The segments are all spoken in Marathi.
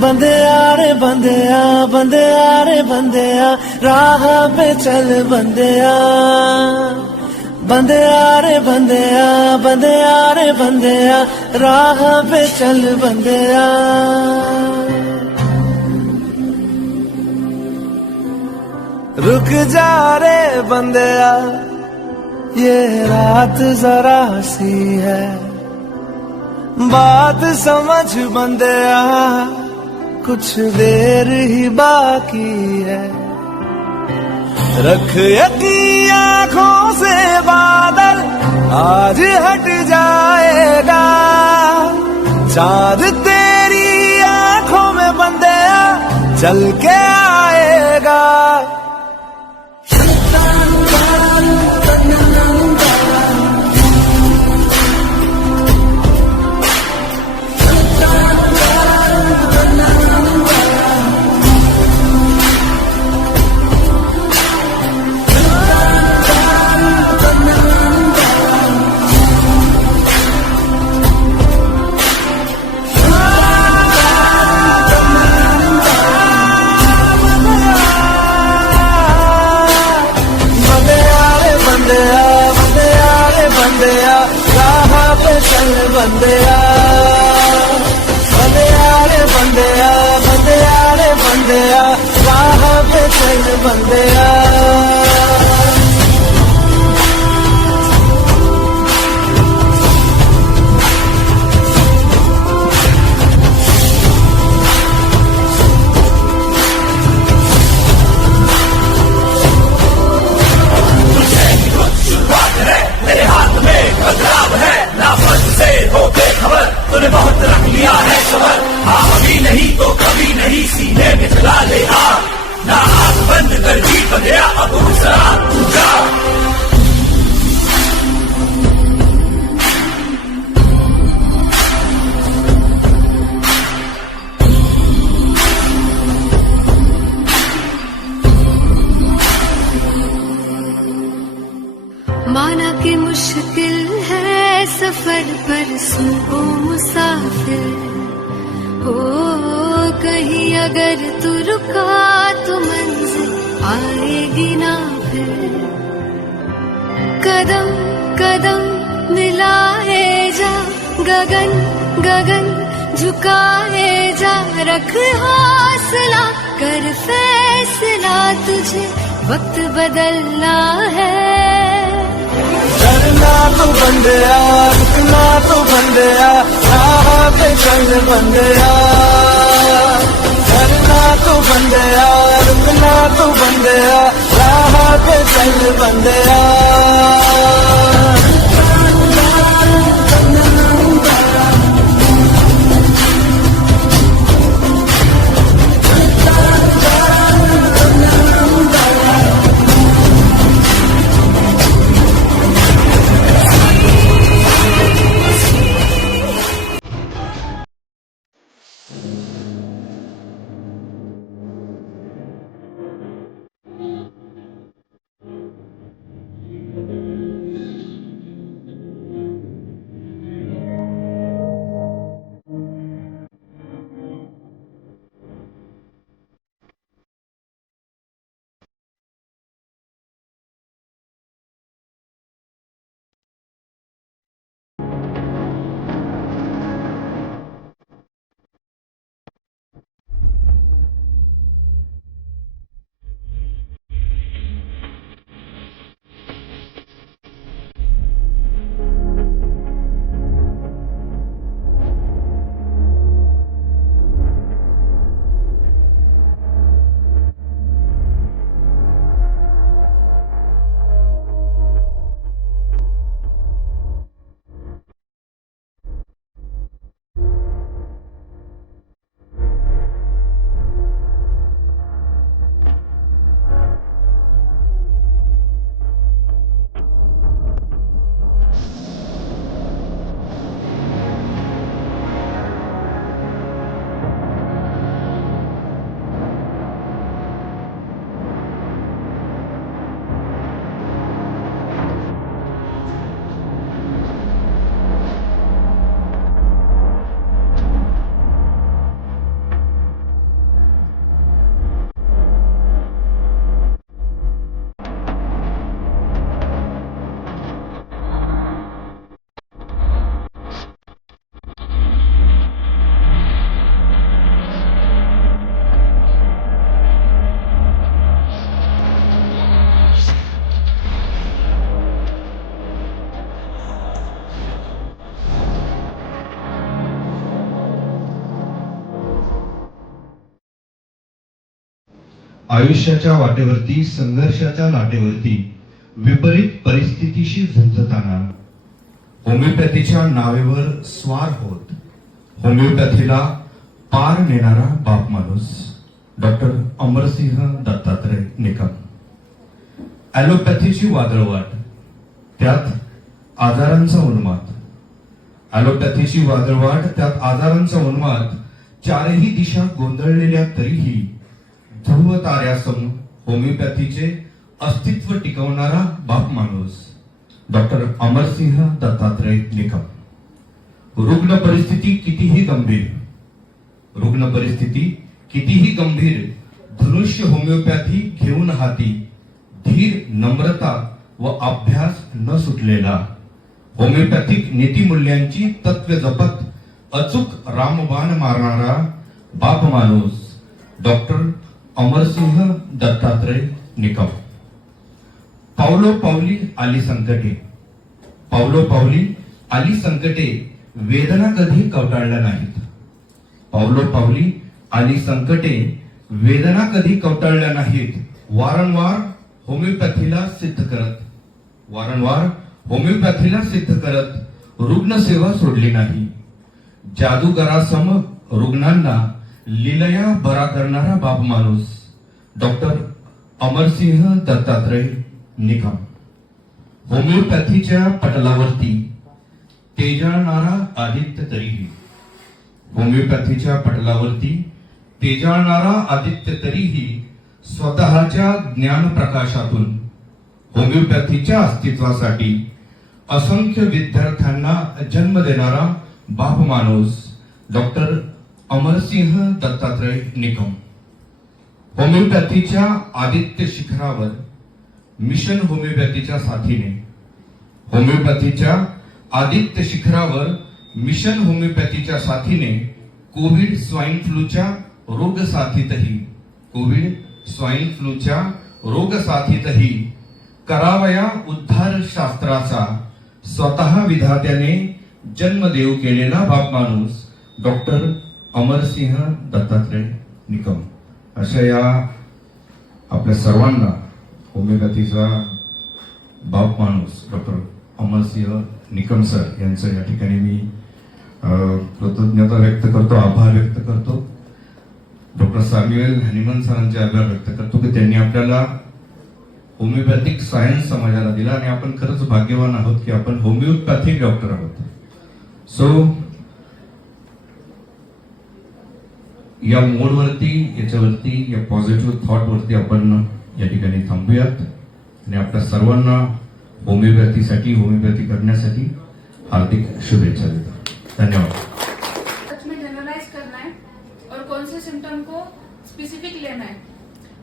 बंदेया रे बंदेया, बंदेया रे बंदेया, राह पे चल बंदेया। बंदेया रे बंदेया, बंदेया रे बंदेया, राह पे चल बंदेया। रुक जा रे बंदेया, ये रात जरा सी है, बात समझ बंदेया, कुछ देर ही बाकी है। रख यकीन आँखों से बादल, आज हट जाएगा। चाँद तेरी आँखों में बंदेया, चल के आएगा। बंदेया राह पे चल बंदेया। बंदेया रे बंदेया, बंदेया रे बंदेया, राह पे चल बंदेया। तूने बहुत रख लिया है सबर, हाँ अभी नहीं तो कभी नहीं, सीने में चला ले आग। ना आँख बंद कर जी बंदेया, अब दूसरा पूजा। माना कि मुश्किल है सफर पर सुनो मुसाफिर, हो कहीं अगर तू रुका तो मंजिल आएगी ना फिर। कदम कदम मिलाए जा, गगन गगन झुकाए जा। रख हौसला कर फैसला, तुझे वक्त बदलना है। डरना तो बंदेया, रुकना तो बंदेया, राह पे चल बंदेया। डरना तो बंदेया, रुकना तो बंदेया, राह पे चल बंदेया। आयुष्याच्या वाटेवरती संघर्षाच्या लाटेवरती विपरीत परिस्थितीशी झुंजताना होमिओपॅथीच्या नावेवर स्वार होत होमिओपॅथीला पार नेणारा बाप माणूस डॉक्टर अमरसिंह दत्तात्रय निकम. ॲलोपॅथीची वादळवाट, त्यात आजारांचा उन्माद. ॲलोपॅथीची वादळवाट, त्यात आजारांचा उन्माद. चारही दिशा गोंधळलेल्या तरीही ध्रुव ताऱ्यासम होमिओपॅथीचे अस्तित्व टिकवणारा बाप माणूस डॉक्टर अमरसिंह दत्तात्रय निकम. रुग्ण परिस्थिती कितीही गंभीर धनुष्य होमिओपॅथी घेऊन हाती धीर, नम्रता व अभ्यास न सुटलेला, होमिओपॅथिक नीतिमूल्यांची तत्व जपत अचूक रामबाण मारणारा बाप माणूस डॉक्टर अमरसिंह दत्तात्रय निकम. पावलो पावली आली संकटे वेदना कधी कवटाळल्या नाहीत. पावलोपावली आली संकटे वेदना कधी कवटाळल्या नाहीत. वारंवार होमिओपॅथीला सिद्ध करत रुग्णसेवा सोडली नाही. जादूगारासम रुग्णांना लीलया बरा करणारा बाप माणूस डॉक्टर अमरसिंह दत्तात्रय निकम. होमिओपॅथीच्या पटलावरती तेजाळणारा आदित्य तरीही स्वतःच्या ज्ञान प्रकाशातून होमिओपॅथीच्या अस्तित्वासाठी असंख्य विद्यार्थ्यांना जन्म देणारा बाप माणूस डॉक्टर अमरसिंह दत्तात्रय निकम. होमिओपॅथीच्या आदित्य शिखरावर मिशन होमिओपॅथीच्या साथीने कोविड स्वाईन फ्लूच्या रोगसाथीतही करावया उद्धार शास्त्राचा स्वतः विधात्याने जन्म देऊ केलेला बाप माणूस डॉक्टर अमरसिंह दत्तात्रय निकम. अशा या आपल्या सर्वांना होमिओपॅथीचा बाप माणूस डॉक्टर अमरसिंह निकम सर यांचं या ठिकाणी मी कृतज्ञता व्यक्त करतो, आभार व्यक्त करतो. डॉक्टर सॅम्युएल हॅनिमन सरांचे आभार व्यक्त करतो की त्यांनी आपल्याला होमिओपॅथिक सायन्स समाजाला दिला आणि आपण खरंच भाग्यवान आहोत की आपण होमिओपॅथिक डॉक्टर आहोत. सो या मोडवरती या पॉझिटिव्ह थॉट वरती आपण या ठिकाणी थांबूयात आणि आपल्या सर्वांना होमिओपॅथी करण्यासाठी हार्दिक शुभेच्छा देतो. धन्यवाद. सच में जनरलाइज करना है और कौन से सिम्टम को स्पेसिफिक लेना है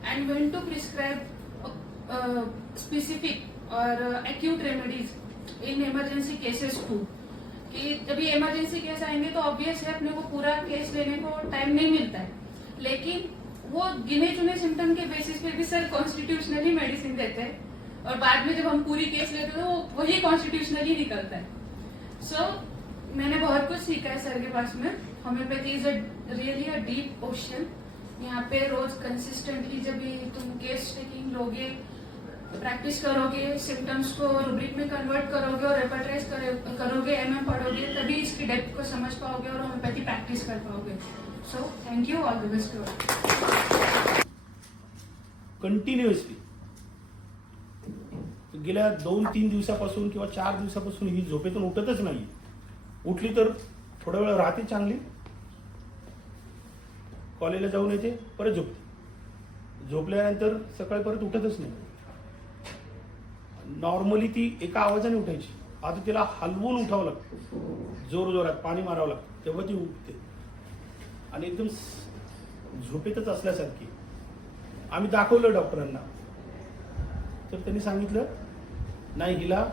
and when to prescribe specific और acute remedies in emergency cases too. कि जब ये इमरजेंसी केस आएंगे तो ऑब्वियस है अपने को पूरा केस लेने को टाइम नहीं मिलता है, लेकिन वो गिने चुने सिम्टम के बेसिस पे भी सर कॉन्स्टिट्यूशनली मेडिसिन देते हैं और बाद में जब हम पूरी केस लेते हैं तो वही कॉन्स्टिट्यूशनली निकलता है. सो मैंने बहुत कुछ सीखा है सर के पास में. Homeopathy is really a deep ocean. यहाँ पे रोज कंसिस्टेंटली जब भी तुम केस टेकिंग लोगे, प्रैक्टिस करोगे, सिम्टम्स को रूब्रिक में कन्वर्ट करोगे और रेपर्टाइज करोगे, एमएम पढ़ोगे, तभी इसकी डेप्थ को समझ पाओगे और होम्योपैथी प्रैक्टिस कर पाओगे. So thank you, all the best to all. Continuously गेल्या 2-3 दिवसापासून किंवा 4 दिवसापासून ही झोपेतून उठतच नाही. उठली तर थोडा वेळ राहते चांगली, कॉलेजला जाऊन येते, परत झोपते. झोपल्यानंतर सकाळी परत उठतच नाही. नॉर्मली ती एका आवाजाने उठायची, आता तिला हलवून उठावं लागतं, जोर जोरात पाणी मारावं लागतं, तेव्हा ती उठते आणि एकदम झोपेतच असल्यासारखी. आम्ही दाखवलं डॉक्टरांना, तर त्यांनी सांगितलं नाही, हिला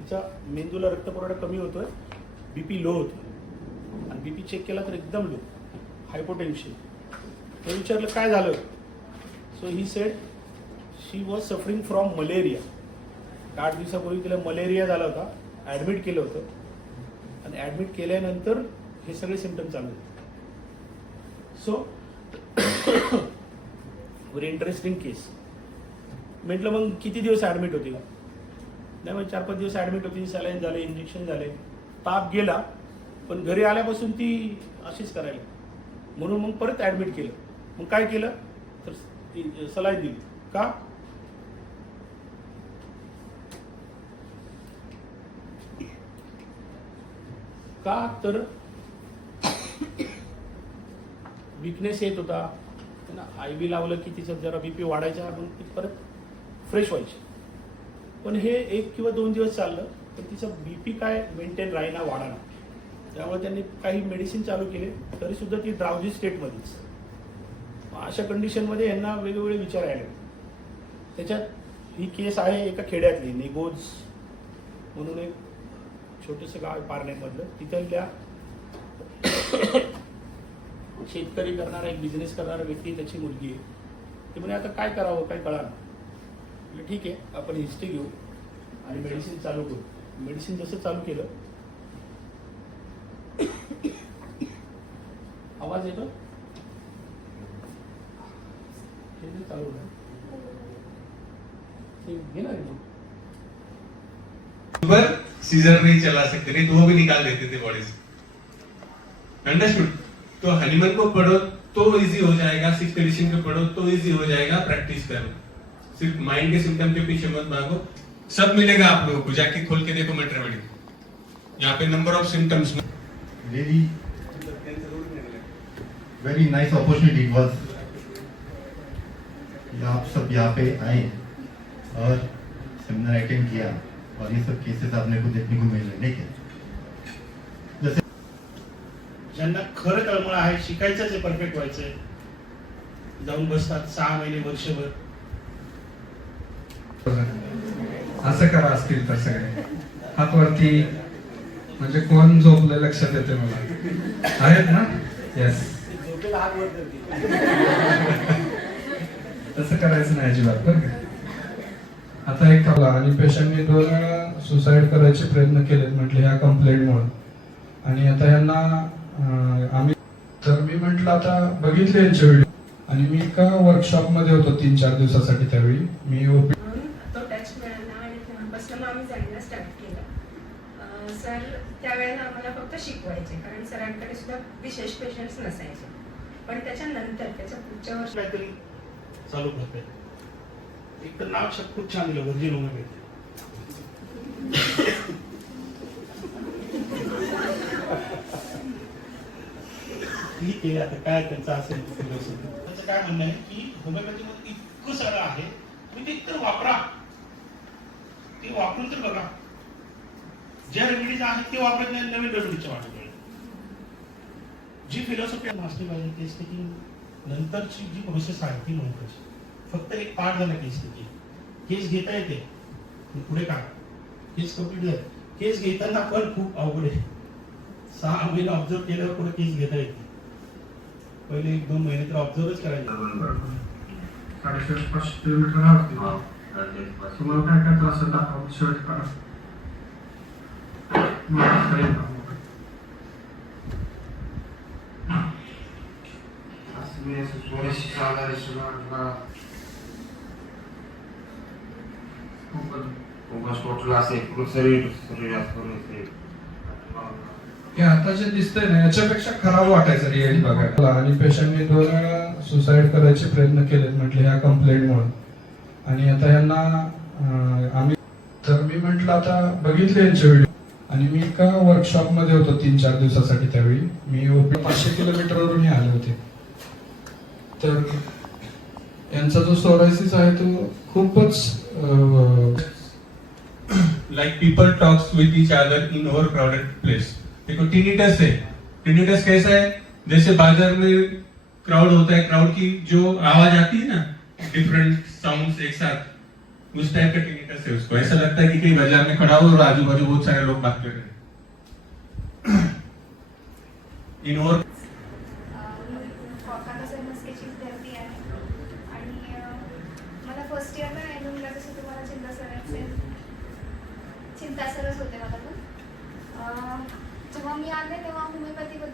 तिच्या मेंदूला रक्तपुरवठा कमी होतोय, बीपी लो होतो आणि बीपी चेक केला तर एकदम लो, हायपोटेन्शियल. तर विचारलं काय झालं. So he said she was suffering from malaria. 8 दिवसापूर्वी तिला मलेरिया झाला होता, ॲडमिट केलं होतं आणि ॲडमिट केल्यानंतर हे सगळे सिम्पटम चालू होते. सो व्हेरी इंटरेस्टिंग केस. म्हटलं मग किती दिवस ॲडमिट होते? नाही मग 4-5 दिवस ॲडमिट होती, सलाईन झाले, इंजेक्शन झाले, ताप गेला, पण घरी आल्यापासून ती अशीच करायला. म्हणून मग परत ॲडमिट केलं. मग काय केलं तर सलाईन दिली. का? तर विकनेस येत होता, त्यांना IV लावलं की तिचं जरा BP वाढायचा, मग ती परत फ्रेश व्हायची. पण हे 1 किंवा 2 दिवस चाललं, तर तिचं BP काय मेंटेन राहिना, वाढाना. त्यामुळे त्यांनी काही मेडिसिन चालू केले, तरी सुद्धा ती ड्राउजी स्टेटमध्येच. अशा कंडिशनमध्ये यांना वेगवेगळे विचार आले. त्याच्यात ही केस आहे एका खेड्यातली, निगोज म्हणून एक छोटंसं गाव आहे पारनेरमधलं. तिथल्या शेतकरी करणारा, एक बिझनेस करणारा व्यक्ती, त्याची मुलगी आहे. ते म्हणे आता काय करावं, काय कळा. म्हणजे ठीक आहे, आपण हिस्ट्री घेऊ आणि मेडिसिन चालू करू. मेडिसिन जसं चालू केलं, आवाज येतो चालू पर सीजर नहीं चला सकते, नहीं तो वो भी निकाल देते थे बॉडी से. अंडरस्टूड? तो हनीमन को पढ़ो तो इजी हो जाएगा, सिक्स एडिशन को पढ़ो तो इजी हो जाएगा. प्रैक्टिस करो, सिर्फ माइंड के सिम्टम के पीछे मत भागो. सब मिलेगा आप लोगों को, जाके खोल के देखो मेट रेमेडी. यहाँ पे number of symptoms. Really very nice opportunity it was. आप सब यहाँ पे आए और सेमिनार अटेंड किया और ये सब केसेस आपने को देखने को मिल रहे, नहीं क्या? जैसे ज्यांना खरं तळमळ आहे, शिकायचंच आहे, परफेक्ट व्हायचंय, जाऊन बसतात 6 महिने, वर्षभर. असं करा असतील तर सगळे हात वरती. म्हणजे कोण झोपलं लक्षात येते मला. आहेत ना? येस. झोपेला हात वर करते. तसं करायचं नाही अजिबात बरं का. आता एक आणि पेशंटने 2 वेळा सुसाईड करायचे प्रयत्न केले म्हटले ह्या कंप्लेंटमुळे. आणि आता यांना आम्ही तर मी म्हटलं आता बघितले यांचे व्हिडिओ. आणि मी एका वर्कशॉपमध्ये होतो 3-4 दिवसासाठी. त्यावेळी मी तो टच मिळाला आणि तेव्हापासून आम्ही जायला स्टार्ट केलं. सर त्यावेळेला आम्हाला फक्त शिकवायचे, कारण सरांकडे सुद्धा विशेष पेशंट्स नसायचे. पण त्याच्यानंतर त्याच्या पुढच्या वर्षी काहीतरी चालू करते. एक तर नाव खूप छान दिलं, व्हर्जिन होमिओपॅथी. ठीक आहे, आता काय त्यांचं असेल त्यांचं काय म्हणणं आहे की होमिओपॅथीमध्ये इतकं सारं आहे, तुम्ही ते तर वापरा, ते वापरून तर बघा. ज्या रेमेडीज आहेत ते वापरत नाही, नवीन रेमेडीच्या वाटत. जी फिलॉसॉफी मास्टर पाहिजे केस टेकिंग नंतरची जी प्रोसेस आहे ती महत्वाची. फक्त एक पार्ट झाला केस टेकिंग. केस घेता येते, पुढे काय केस कम्प्लीट झाली. केस घेताना पण खूप अवघड आहे. 6 महिने ऑब्झर्व केल्यावर पुढे केस घेता येते. पहिले 1-2 महिने तर ऑब्झर्वच करायचे. 550 किलोमीटर तुम्हाला काय काय त्रास दाखवा शेवट करा. आता जे दिसतंय ना याच्यापेक्षा खराब वाटायचं रिअली बघायला. आणि पेशंटने 2 वेळा सुसाईड करायचे प्रयत्न केले म्हटले ह्या कंप्लेंटमुळे. आणि आता यांना आम्ही तर मी म्हटलं आता बघितले यांचे व्हिडिओ. आणि मी एका वर्कशॉपमध्ये होतो 3-4 दिवसासाठी. त्यावेळी मी 500 किलोमीटरवरून आले होते. तर यांचा जो सोरायसिस आहे तो खूपच लाइक पीपल टॉक्स विद each other in over crowded place. देखो टिनिटस है. टिनिटस कैसा है? जैसे बाजार में क्राउड होता है, क्राउड की जो आवाज आती है ना, डिफरेंट साउंड्स एक साथ, उस टाइप का टिनिटस है. उसको ऐसा लगता है कि कहीं बाजार में खड़ा हो और आजू बाजू बहुत सारे लोग बात कर रहे हैं. इन ओवर विद्यार्थी आहे आणि मला फर्स्ट इयरला ॲडमिट झालं. जसं तुम्हाला चिंता सरच होते मला. पण जेव्हा मी आले तेव्हा होमिओपॅथीबद्दल